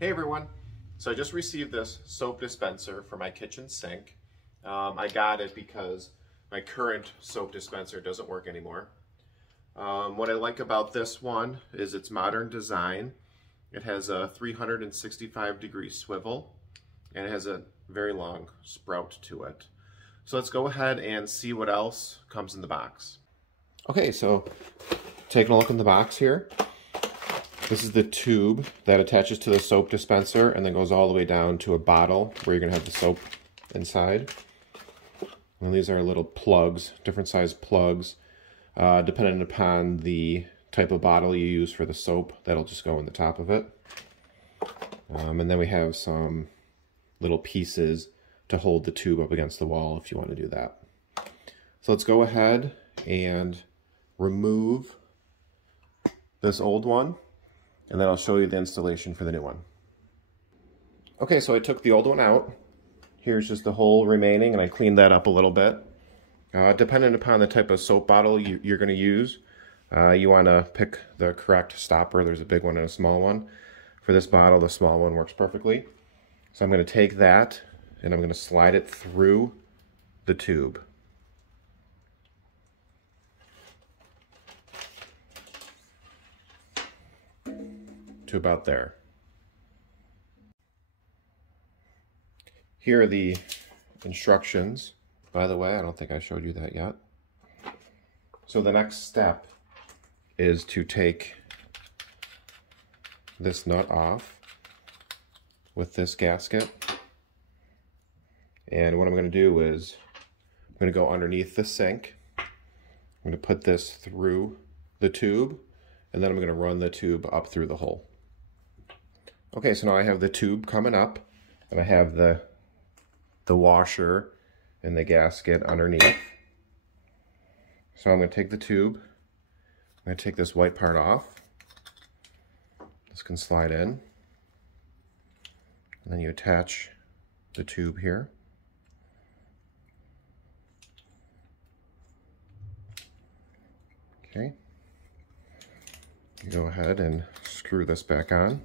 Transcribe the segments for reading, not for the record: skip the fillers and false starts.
Hey everyone! So I just received this soap dispenser for my kitchen sink. I got it because my current soap dispenser doesn't work anymore. What I like about this one is its modern design. It has a 365-degree swivel and it has a very long sprout to it. So let's go ahead and see what else comes in the box. Okay, so taking a look in the box here. This is the tube that attaches to the soap dispenser and then goes all the way down to a bottle where you're going to have the soap inside. And these are little plugs, different size plugs, depending upon the type of bottle you use for the soap. That'll just go in the top of it. And then we have some little pieces to hold the tube up against the wall if you want to do that. So let's go ahead and remove this old one, and then I'll show you the installation for the new one. Okay, so I took the old one out. Here's just the hole remaining, and I cleaned that up a little bit. Depending upon the type of soap bottle you're going to use, you want to pick the correct stopper. There's a big one and a small one. For this bottle, the small one works perfectly. So I'm going to take that, and I'm going to slide it through the tube. To about there. Here are the instructions. By the way, I don't think I showed you that yet. So the next step is to take this nut off with this gasket. And what I'm going to do is I'm going to go underneath the sink. I'm going to put this through the tube, and then I'm going to run the tube up through the hole. Okay, so now I have the tube coming up, and I have the washer and the gasket underneath. So I'm going to take the tube, I'm going to take this white part off. This can slide in. And then you attach the tube here. Okay. You go ahead and screw this back on.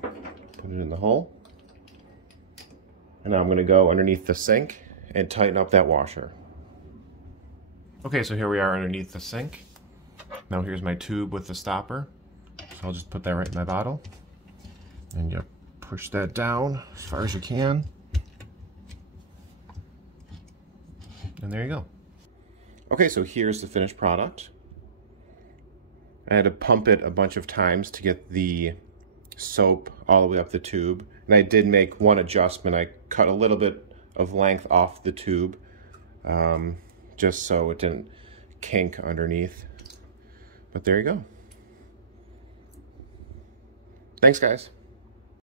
Put it in the hole. And now I'm going to go underneath the sink and tighten up that washer. Okay, so here we are underneath the sink. Now here's my tube with the stopper. So I'll just put that right in my bottle. And you push that down as far as you can. And there you go. Okay, so here's the finished product. I had to pump it a bunch of times to get the soap all the way up the tube. And I did make one adjustment. I cut a little bit of length off the tube just so it didn't kink underneath. But there you go. Thanks, guys.